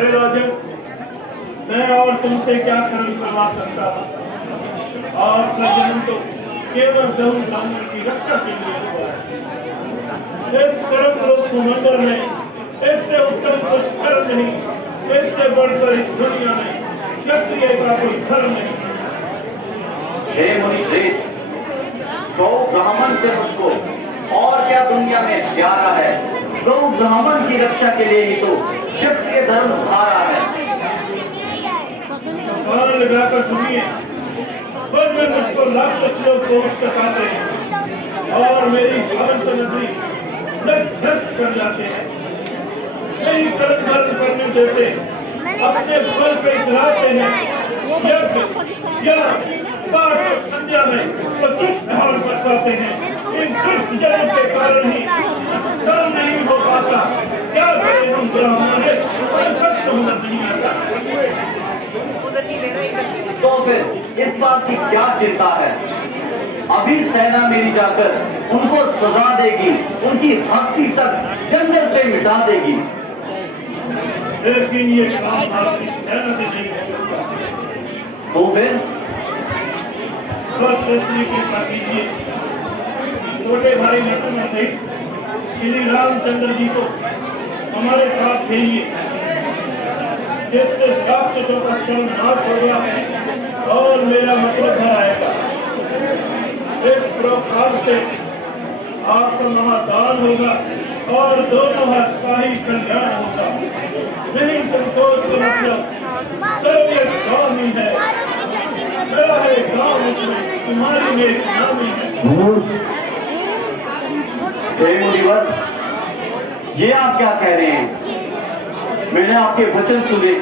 हे राजन, मैं और तुमसे क्या कर्म करवा सकता हूँ? आपका जन्म तो केवल जरूर ब्राह्मण की रक्षा के लिए हुआ है। इस कर्म लोक सुमंदर में इससे उत्तम कुछ कर्म नहीं, इससे बढ़कर इस दुनिया में क्षत्रिय का कोई धर्म नहीं। हे मुनि श्रेष्ठ, गौ ब्राह्मण से मुझको और क्या दुनिया में प्यारा है। गौ ब्राह्मण की रक्षा के लिए ही तो क्षत्रिय धर्म धारा है। कान लगाकर सुनिए, पर में मुझको राक्षस लोग पहुंच सकाते हैं और मेरी भावन समझी नष्ट कर जाते हैं। नहीं कर्म धर्म करने देते, अपने फल पे इतराते हैं। यज्ञ या पाठ और संध्या में वो दुष्ट भाव बरसाते हैं। इन दुष्ट जनों के कारण ही कर्म नहीं हो पाता। क्या करें हम ब्राह्मण है, सत्य होना नहीं आता। तो फिर इस बात की क्या चिंता है? अभी सेना मेरी जाकर उनको सजा देगी, उनकी हस्ती तक जंगल से मिटा देगी। लेकिन ये काम आपकी सेना से नहीं होगा। तो फिर बस इतनी कृपा कीजिए, छोटे भाई लक्ष्मण सहित श्री रामचंद्र जी को हमारे साथ भेजिए, जिससे राक्षसों का शरण नाश होगा और मेरा मतलब भर आएगा। इस प्रकार से आपका महादान होगा और दोनों हाथ का ही कल्याण होगा। नहीं संतोष का मतलब सर्व स्वामी है, मेरा है गाँव इसमें तुम्हारी मेरी नामी है। हे मुनिवर, ये आप क्या कह रहे हैं? मैंने आपके वचन सुने,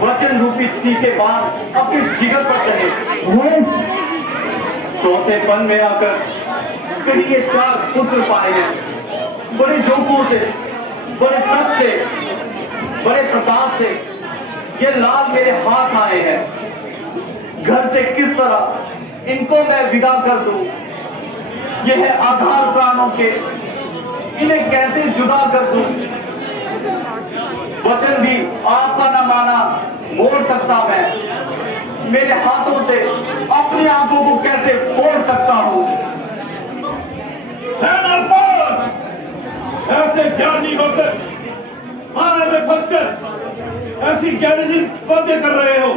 वचन रूपी तीखे बाण अपने जिगर पर चढ़े। चौथे पन में आकर कहीं ये 4 पुत्र पाए हैं। बड़े जोकों से, बड़े तप से, बड़े प्रताप से ये लाल मेरे हाथ आए हैं। घर से किस तरह इनको मैं विदा कर दूं? ये है आधार प्राणों के, इन्हें कैसे जुदा कर दूं? वचन भी आपका न माना मोड़ सकता मैं। मेरे हाथों से अपनी आंखों को कैसे फोड़ सकता हूं? ऐसे ज्ञानी होकर माया में फंसकर ऐसी ज्ञानी बातें कर रहे हो।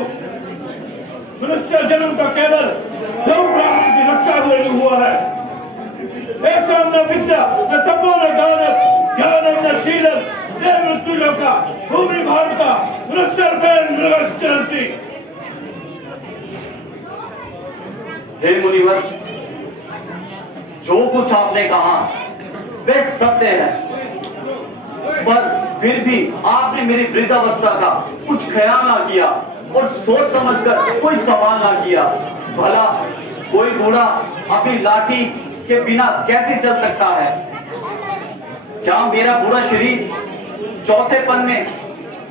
मनुष्य जन्म का केवल गौ ब्राह्मण की रक्षा हुआ है। ऐसा न विद्या न तपो न ज्ञानम न शीलम मृत्यु लोका भूमि भारता मनुष्य मृगश्चरन्ति। हे मुनिवर, जो कुछ आपने कहा वे सत्य है, पर फिर भी आपने मेरी वृद्धावस्था का कुछ ख्याल ना किया और सोच समझकर कोई सवाल ना किया। भला कोई बूढ़ा अपनी लाठी के बिना कैसे चल सकता है? क्या मेरा बूढ़ा शरीर चौथे पन में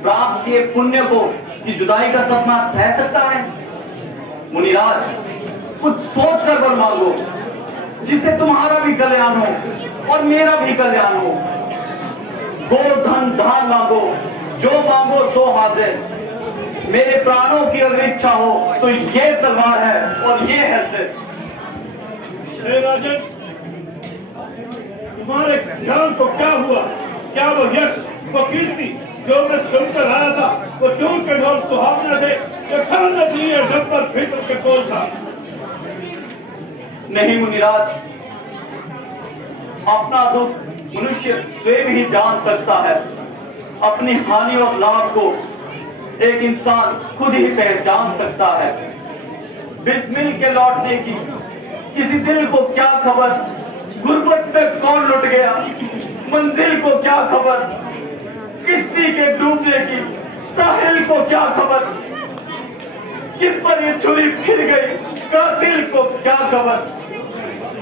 प्राप्त किए पुण्य को की जुदाई का सपना सह सकता है? मुनिराज, कुछ सोच कर वर मांगो, जिससे तुम्हारा भी कल्याण हो और मेरा भी कल्याण हो। गो धन धान मांगो, जो मांगो सो हाजिर। मेरे प्राणों की अगर इच्छा हो तो ये तलवार है और ये है सिर। हे राजन, तुम्हारे ज्ञान को क्या हुआ? क्या वो यश, वो कीर्ति जो मैं सुनकर आया था, वो दूर के ढोल सुहावना थे, ये खान नदी डब्बर भीतर के कोल था? नहीं मुनिराज, अपना दुख मनुष्य स्वयं ही जान सकता है। अपनी हानि और लाभ को एक इंसान खुद ही पहचान सकता है। बिस्मिल के लौटने की किसी दिल को क्या खबर? गुर्बत में कौन लुट गया? मंजिल को क्या खबर? किश्ती के डूबने की साहिल को क्या खबर? किस पर ये छुरी फिर गई? कातिल को क्या खबर?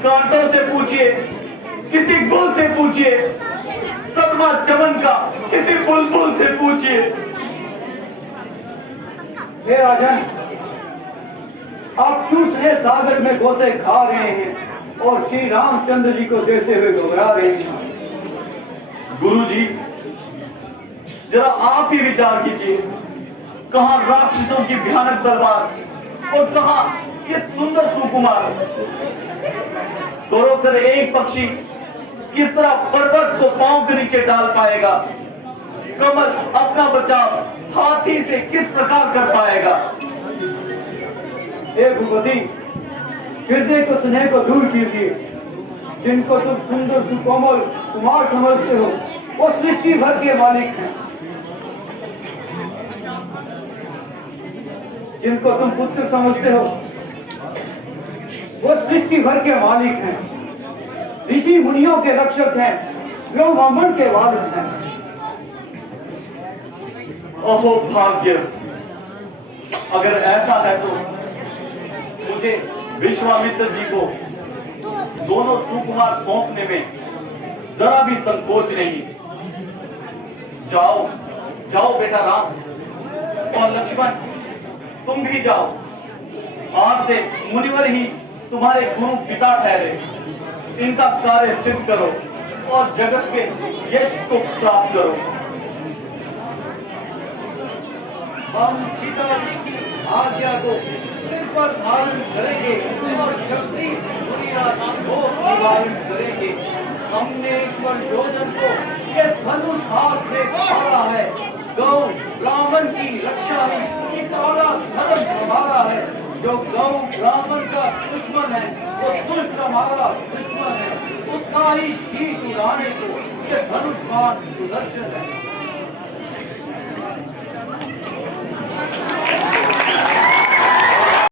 कांटों से पूछिए, किसी गुल से पूछिए, सदमा चमन का किसी बुलबुल से पूछिए। हे राजन, आप चूसने सागर में गोते खा रहे हैं और श्री रामचंद्र जी को देते हुए घबरा रहे हैं। गुरु जी, जरा आप ही विचार कीजिए, कहां राक्षसों की भयानक तलवार और कहां ये सुंदर सुकुमार। तोड़कर एक पक्षी किस तरह पर्वत को पांव के नीचे डाल पाएगा, कमल अपना बचाव हाथी से किस प्रकार कर पाएगा। हे भूपति, हृदय को स्नेह को दूर कीजिए। जिनको तुम सुंदर सुकोमल कुमार समझते हो, वो सृष्टि भर के मालिक हैं। जिनको तुम पुत्र समझते हो, वो सृष्टि भर के मालिक हैं। ऋषि मुनियों के रक्षक हैं, वे ब्राह्मण के वारिस हैं। अहो भाग्य, अगर ऐसा है तो मुझे विश्वामित्र जी को दोनों सुकुमार सौंपने में जरा भी संकोच नहीं। जाओ जाओ बेटा राम और लक्ष्मण, तुम भी जाओ। आज से मुनिवर ही तुम्हारे गुरु पिता ठहरे। इनका कार्य सिद्ध करो और जगत के यश को प्राप्त करो। हम पिताजी की आज्ञा को सिर पर धारण करेंगे और शक्ति मुनिराज लोक निवारण करेंगे। हमने प्रयोजन को ये धनुष हाथ में पकड़ा है। गौ ब्राह्मण की रक्षा ही ये काला धर्म हमारा है। जो गौ ब्राह्मण का दुश्मन है, वो दुष्ट हमारा दुश्मन है। उसका ही शीश उड़ाने को ये धनुष बाण सुदर्शन है।